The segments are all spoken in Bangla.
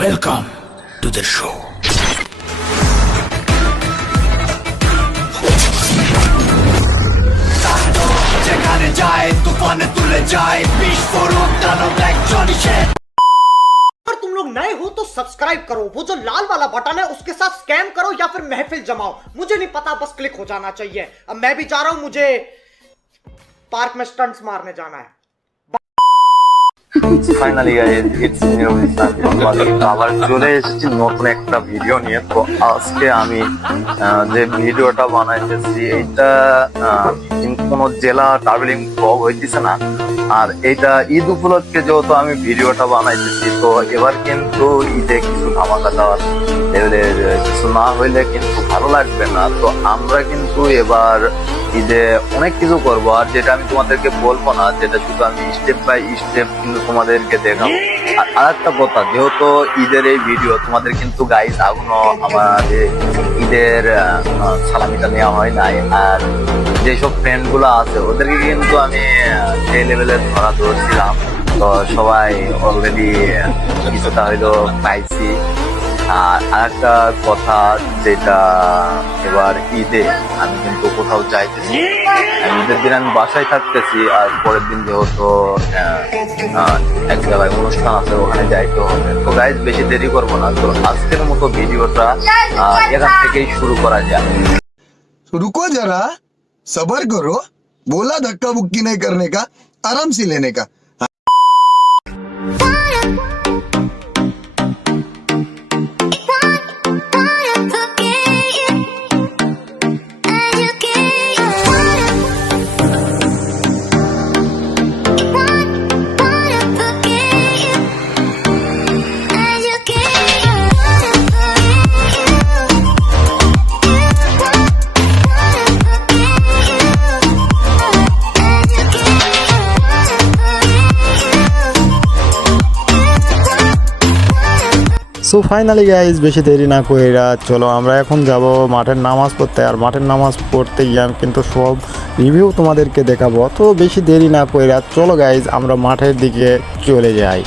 Welcome to the show. যেখানে যায় तूफाने तुले যায় বিস্ফোরক দানব একজনই সে। अगर तुम लोग नए हो तो सब्सक्राइब करो, वो जो लाल वाला बटन है उसके साथ स्कैम करो या फिर महफिल जमाओ, मुझे नहीं पता, बस क्लिक हो जाना चाहिए। अब मैं भी जा रहा हूं, मुझे पार्क में स्टंट्स मारने जाना है। ফাইনালি গাইস ইটস নিউ আমাদের আবার চলে এসেছি নতুন একটা ভিডিও নিয়ে। তো আজকে আমি যে ভিডিওটা বানাইতেছি এটা কোনো জেলা ট্রাভেলিং ব্লগ হইতেছে না, আর এটা ঈদ উপলক্ষে যেহেতু আমি ভিডিওটা বানাইতেছি, তো এবার কিন্তু ঈদে কিছু ধামাকা দেওয়ার কিছু না হইলে কিন্তু ভালো লাগবে না। তো আমরা কিন্তু এবার ঈদে অনেক কিছু করবো, আর যেটা আমি তোমাদেরকে বলবো না, যেটা শুধু আমি স্টেপ বাই স্টেপ কিন্তু তোমাদেরকে দেখাবো। আর একটা কথা, যেহেতু ঈদের এই ভিডিও তোমাদের কিন্তু গাইস এখনো আমাদের ঈদের সালামিটা নেওয়া হয় নাই, আর যেসব ফ্রেন্ড গুলো আছে ওদেরকে কিন্তু আমি সেই লেভেলের ধরা ধরছিলাম। তো সবাই অলরেডি কিছুটা হইলো পাইছি। আর একটা কথা, যেটা এবার ঈদে আমি কিন্তু কোথাও যাইতেছি, ঈদের দিন আমি বাসায় থাকতেছি, আর পরের দিন যেহেতু এক জায়গায় অনুষ্ঠান আছে ওখানে যাইতে হবে। তো গাইজ বেশি দেরি করবো না, তো আজকের মতো ভিডিওটা এখান থেকেই শুরু করা যায়। रुको जरा सबर करो, बोला धक्का बुक्की नहीं करने का, आराम से लेने का। সো ফাইনালি গাইজ বেশি দেরি না কইরা চলো আমরা এখন যাব মাঠের নামাজ পড়তে। আর মাঠের নামাজ পড়তে গিয়ে আমি কিন্তু সব রিভিউ তোমাদেরকে দেখাবো। তো বেশি দেরি না কইরা চলো গাইজ আমরা মাঠের দিকে চলে যাই।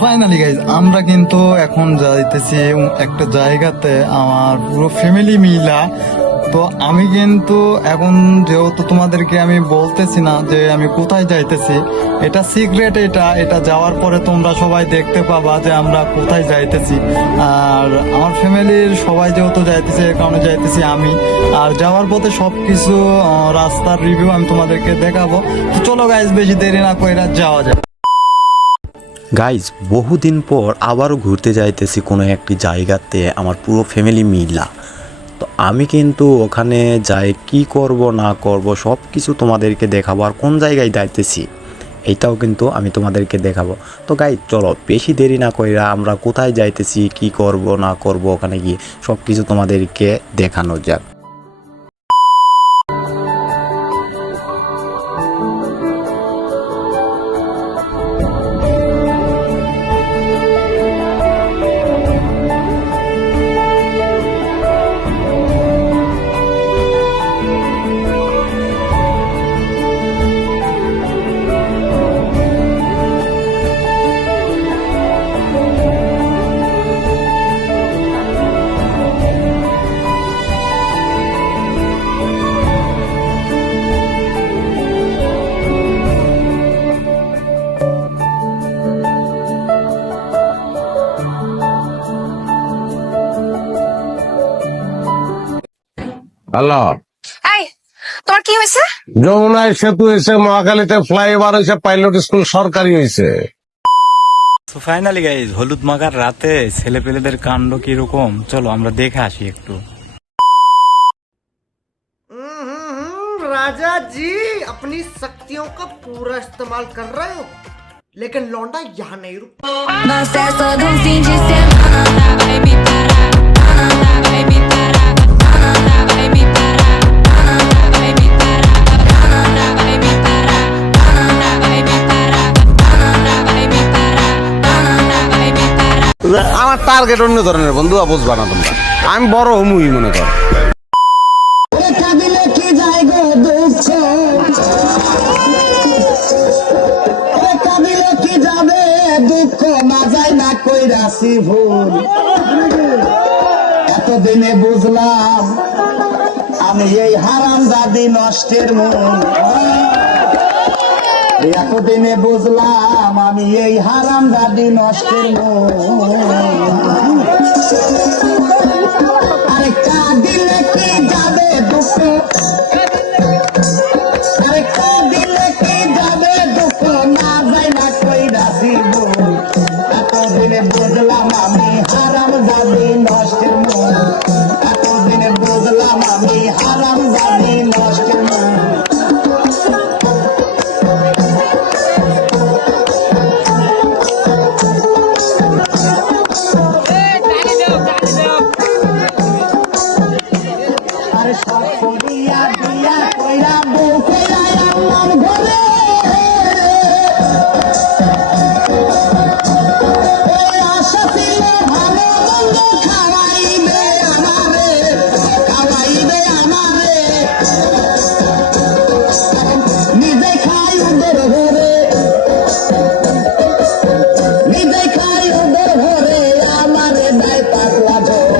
ফাইনালি গাইজ আমরা কিন্তু এখন যাইতেছি একটা জায়গাতে আমার পুরো ফ্যামিলি মিলা। তো আমি কিন্তু এখন যেহেতু তোমাদেরকে আমি বলতেছি না যে আমি কোথায় যাইতেছি, এটা সিক্রেট। এটা যাওয়ার পরে তোমরা সবাই দেখতে পাবা যে আমরা কোথায় যাইতেছি। আর আমার ফ্যামিলির সবাই যেহেতু যাইতেছে, এর কারণে যাইতেছি আমি। আর যাওয়ার পথে সবকিছু রাস্তার রিভিউ আমি তোমাদেরকে দেখাবো। তো চলো গাইজ বেশি দেরি না করে যাওয়া যায়। গাইজ বহুদিন পর আবারও ঘুরতে যাইতেছি কোনো একটি জায়গাতে আমার পুরো ফ্যামিলি মিলা। তো আমি কিন্তু ওখানে যাই কি করব না করব সব কিছু তোমাদেরকে দেখাবো, আর কোন জায়গায় যাইতেছি এইটাও কিন্তু আমি তোমাদেরকে দেখাবো। তো গাইজ চলো বেশি দেরি না কইরা আমরা কোথায় যাইতেছি, কি করব না করব ওখানে গিয়ে সব কিছু তোমাদেরকে দেখানো যাক। হ্যালো, এই তোমার কি হয়েছে? যমুনায় সেতু হয়েছে, মহাখালীতে ফ্লাইওভার হয়েছে, পাইলট স্কুল সরকারি হয়েছে। তো ফাইনালি গাইজ, হলুদ মাখার রাতে ছেলেপেলেদের কাণ্ড কিরকম, চলো আমরা দেখে আসি একটু। राजा जी अपनी शक्तियों का पूरा इस्तेमाल कर रहे हो, लेकिन लौंडा यहाँ नहीं रुक। Nossa, é só de fim de semana, nada vai me parar, nada vai me parar, nada vai me parar, nada vai me parar, nada vai me parar, nada vai me parar, nada vai me parar, nada vai me parar. আমার টার্গেট অন্য ধরনের, বন্ধু বুঝবা না তোমরা, আমি বড় হুমুই মনে কর। এতদিনে বুঝলাম আমি এই হারাম দাদি নষ্টের মন, এতদিনে বুঝলাম আমি এই হারাম দাদি নষ্টের মন। আরে কাঁদিলে কি যাবে দুঃখ, আরে কাঁদিলে কি যাবে দুঃখ, না যায় না কই রাশি বোন। এতদিনে বুঝলাম আমি হারাম দাদি নষ্টের মন, এতদিনে বুঝলাম আমি হারাম দাদি নষ্টের মন। আরে সব করিয়া দিয়া কইরা বউ কইরা আমার ঘরে, ওই আশা ছিল ভালো মন্দ খাওয়াইবে আমারে, খাওয়াইবে আমারে, নিজে খাই ওদের ঘরে, নিজে খাই ওদের ঘরে, আমারে দেয় পাতলা ঝোল।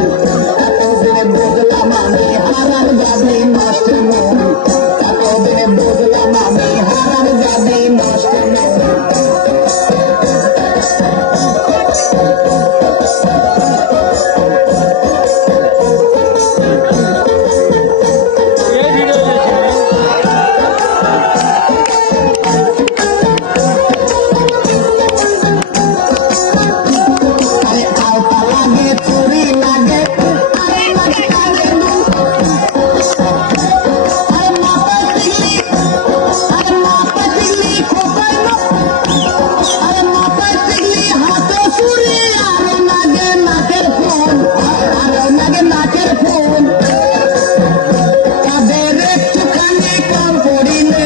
এতদিনে বুঝলাম আমি হারাম জানি নষ্টের মন, এতদিনে বুঝলাম আমি হারাম জানি নষ্টের মন। আরে আলতা লাগে, চুরি লাগে, আরে লাগে কানে দুল, আরে মাথায় টিকলি, আরে মাথায় টিকলি খোপায় নখ, আরে মাথায় টিকলি হাতে চুরি, আরে লাগে নাকের ফোন, আরে লাগে নাকের ফোন। তাদের একটুখানি কম পড়িলে,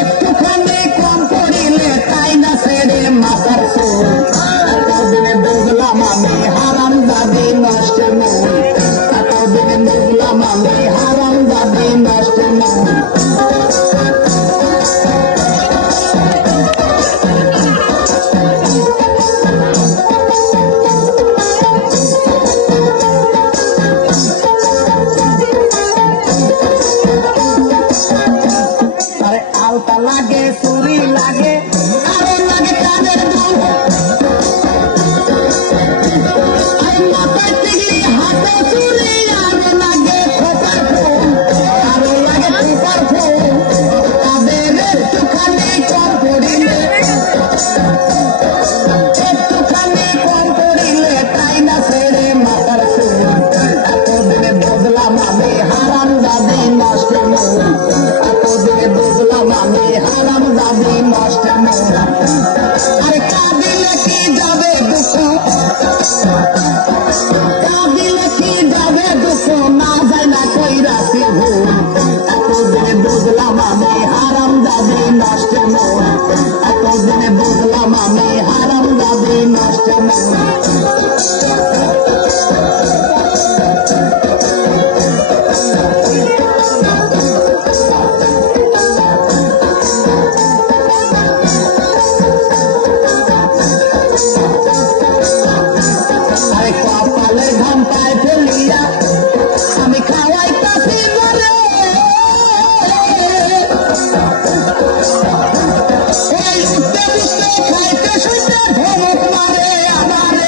একটুখানি কম পড়িলে তাই না ছেড়ে মাথার চুল। এতদিনে বুঝলাম আমি হারাম দাদি নষ্টের মন, এতদিনে বুঝলাম আমি হারাম দাদি নষ্টের মন। আরে আলতা লাগে, চুরি লাগে, আরে লাগে কানের দুল, আরে মাথায় টিকলি হাতে চুরি, আরে লাগে খোপার ফুল, আরে লাগে খোপার ফুল। তাদের একটুখানি কম পড়িলে, একটুখানি কম পড়িলে তাই না ছেড়ে মাথার চুল। এতদিনে বুঝলাম আমি হারাম দাদি নষ্টের মন, এতদিনে বুঝলাম আমি হারাম দাদি নষ্টের মন। আরে কাঁদিলে কি যাবে দুঃখ, কাঁদিলে কি যাবে দুঃখ, না যায় না কই রাশি ভুল। এতদিনে বুঝলাম আমি হারাম দাদি নষ্টের মন, এতদিনে বুঝলাম আমি হারাম দাদি নষ্টের মন। আরে কপালে ঘাম পায় ফেলিয়া আমি খাওয়াই কাশি করে, এই উঠতে বুঝতে খাইতে শুইতে ধমক মারে আমারে।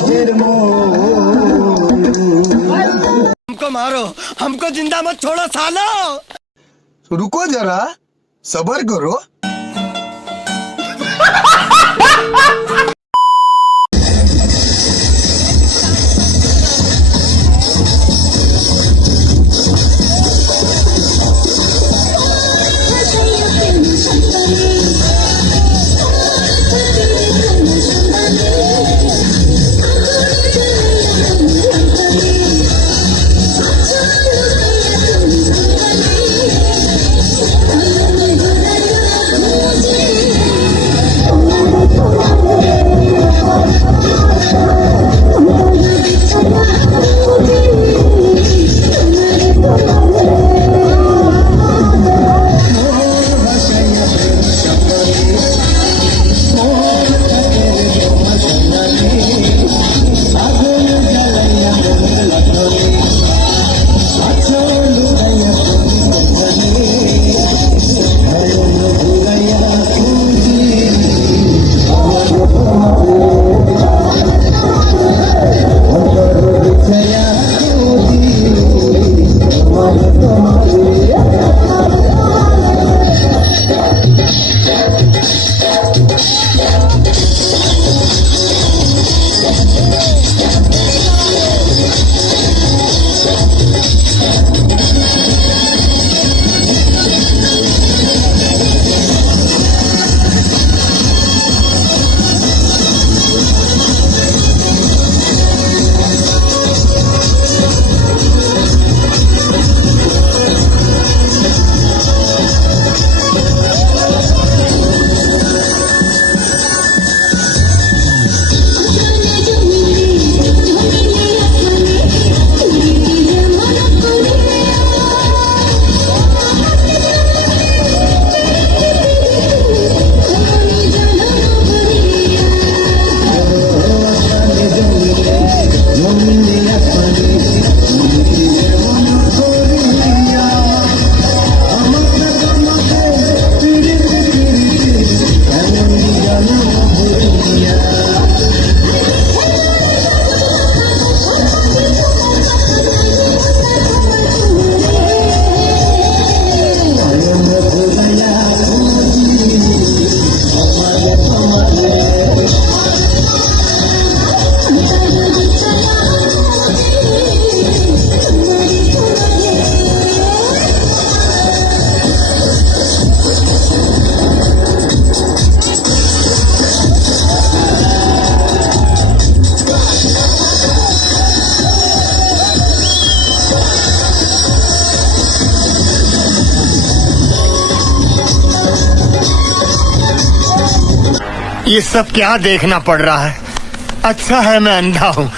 নষ্টের মন हमको मारो हमको जिंदा मत छोड़ो सालो रुको जरा सबर करो ये सब क्या देखना पड़ रहा है अच्छा है मैं अंधा हूँ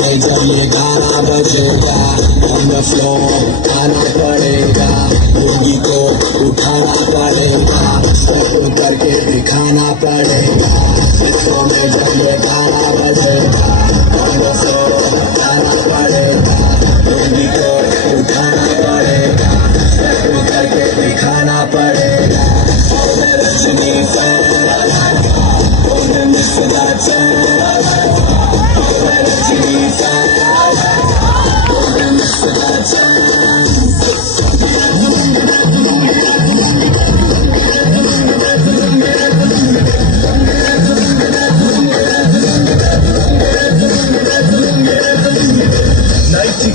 में जब ये गाना बजेगा on the floor आना पड़ेगा मुर्गी को उठाना पड़ेगा सब करके दिखाना पड़ेगा इसको में जब ये गाना बजेगा on the floor आना पड़ेगा मुर्गी को उठाना पड़ेगा सब करके दिखाना पड़ेगा रजनी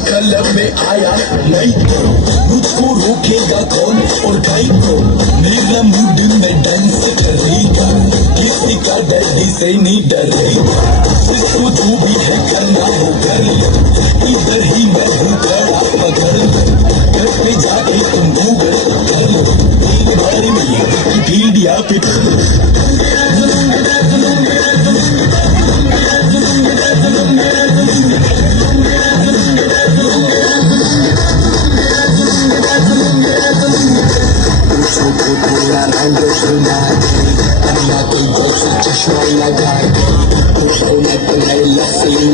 कलर में आया नहीं तो मुझको रोकेगा कौन और गाई को मेरा मूड में डांस करेगा किसी का डैडी से नहीं डरेगा इसको जो भी है करना वो कर ले इधर ही मैं हूँ खड़ा पकड़ लो घर पे जाके तुम गूगल कर लो एक बार में विकिपीडिया पे कर लो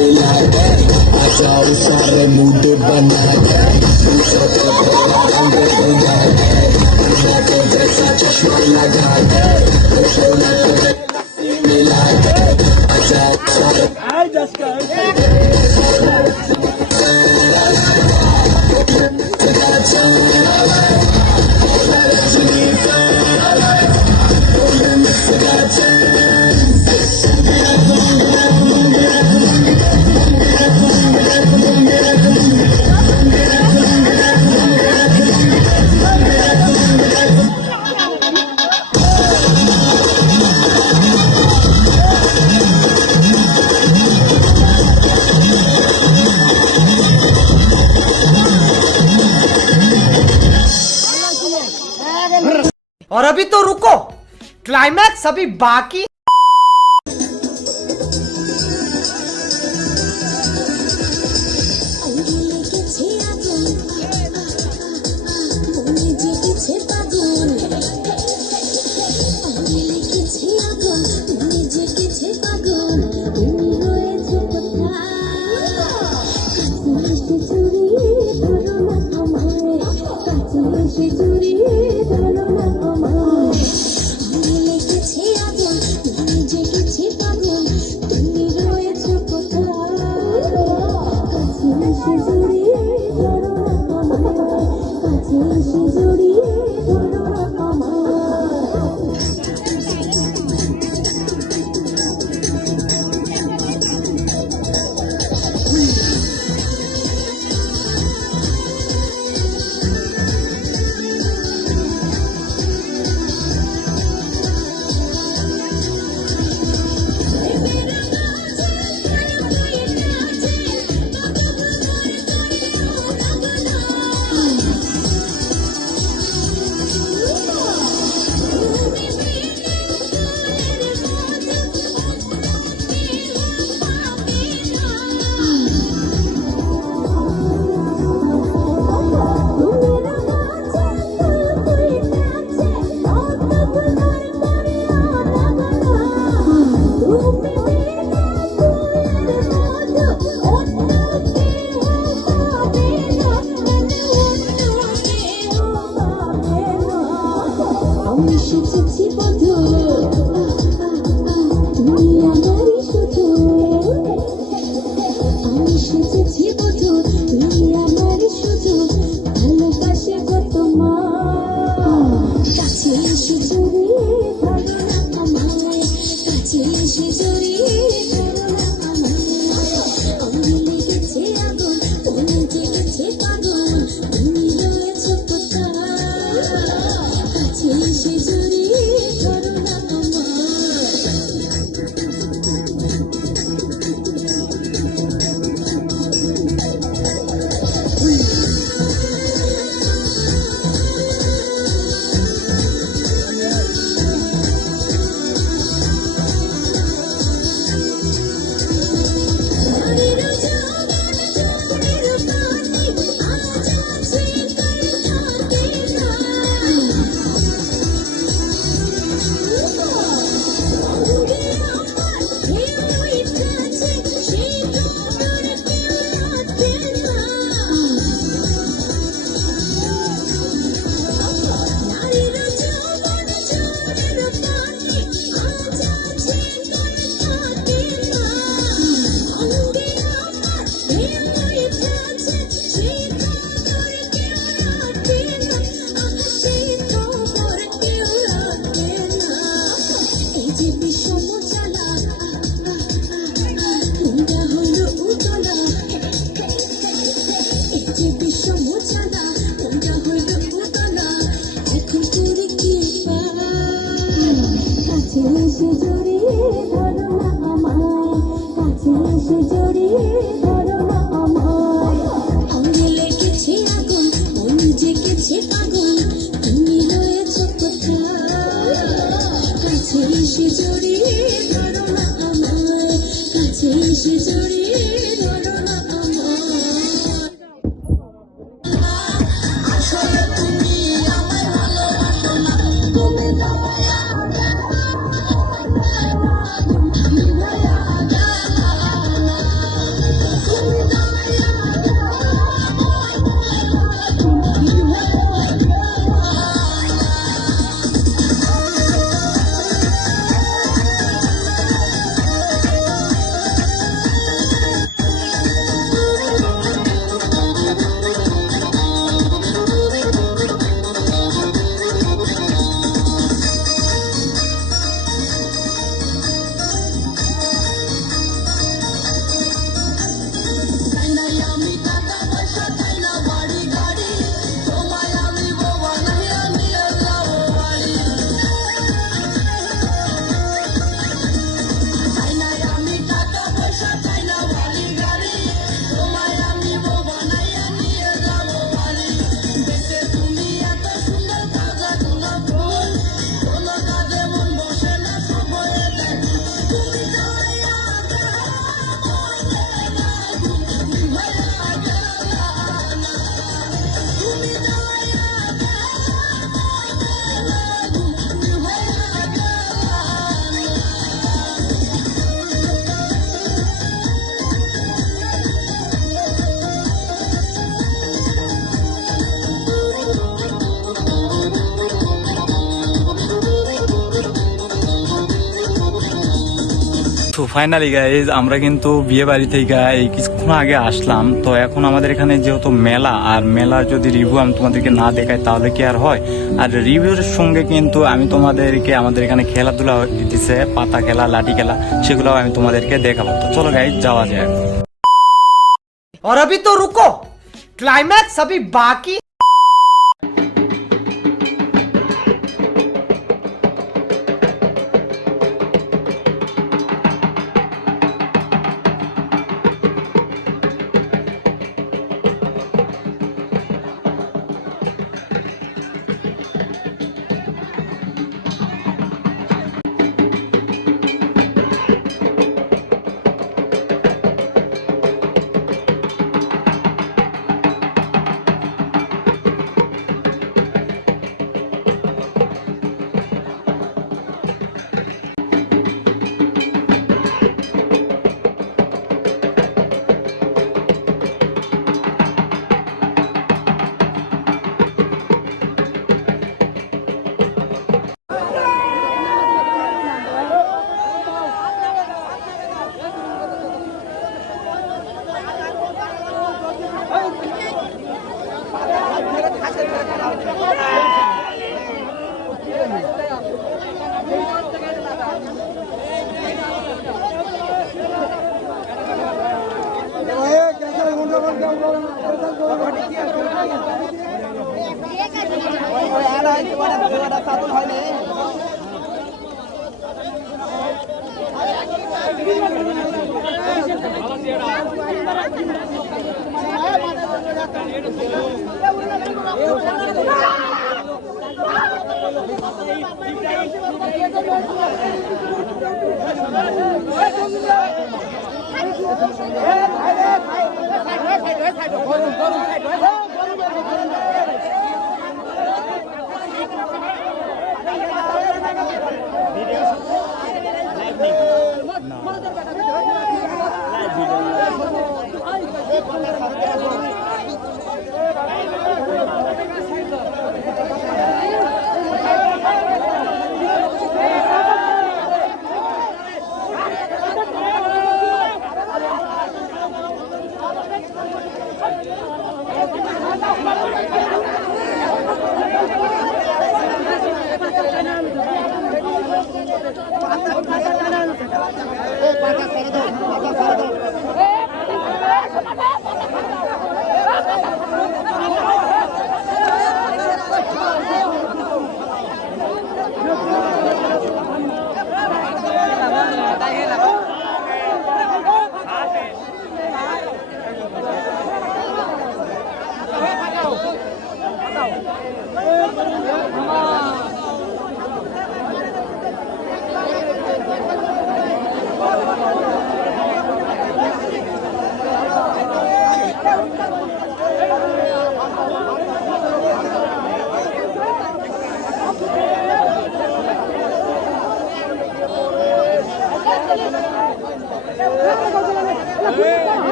मिला के आजा सारे मूड बना के रंग भुला के को जैसा चश्मा लगा के सोना को मिला के आजा सारे और अभी तो रुको, क्लाइमैक्स अभी बाकी। ফাইনালি গাইজ আমরা কিন্তু বিয়ে বাড়ি থেকে এই কিছুক্ষণ আগে আসলাম। তো এখন আমাদের এখানে যেহেতু মেলা, আর মেলার যদি রিভিউ আমি তোমাদেরকে না দেখাই তাহলে কি আর হয়। আর রিভিউর সঙ্গে কিন্তু আমি তোমাদেরকে আমাদের এখানে খেলাধুলা দিতেছে, পাতা খেলা, লাঠি খেলা, সেগুলো আমি তোমাদেরকে দেখাবো। তো চলো গাইজ যাওয়া যায়। और अभी तो रुको, क्लाइमैक्स अभी बाकी।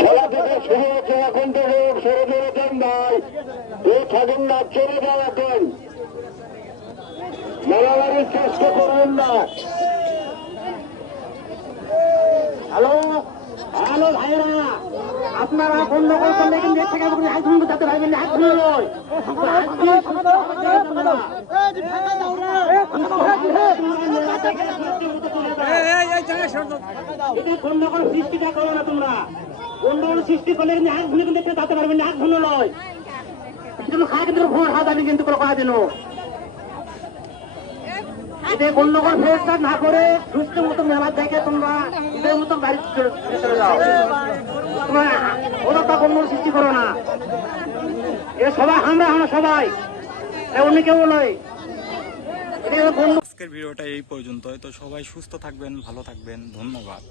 খেলা থেকে শুরু হচ্ছে, এখন তো লোক সরে সরে দেন ভাই, থাকুন না, চলে যাও এখন, মেলাবাড়ির চেষ্টা করবেন না। হ্যালো হ্যালো ভাইরা, আপনারা গন্ডগোল করলে কিন্তু এর থেকে আপনি হাত ধুতে যেতে পারবেন না, হাত ধুয়ে নয়। গন্ডগোল সৃষ্টিটা করো না তোমরা, গন্ডগোল সৃষ্টি করলে কিন্তু হাত ধুয়ে কিন্তু যেতে পারবেন না, হাত ধুয়ে নয়। কিন্তু খায় কিন্তু ভোট হাত আমি কিন্তু কোনো কথা দিন এতে গন্ডগোল ফেরত না করে সুস্থ মতো মেলা দেখে তোমরা এদের মতো বাড়ি চলে যাও। তোমরা ওরকম গন্ডগোল সৃষ্টি করো না। এ সবাই আমরা সবাই, অন্য কেউ নয়। আজকের ভিডিওটা এই পর্যন্তই। তো সবাই সুস্থ থাকবেন, ভালো থাকবেন, ধন্যবাদ।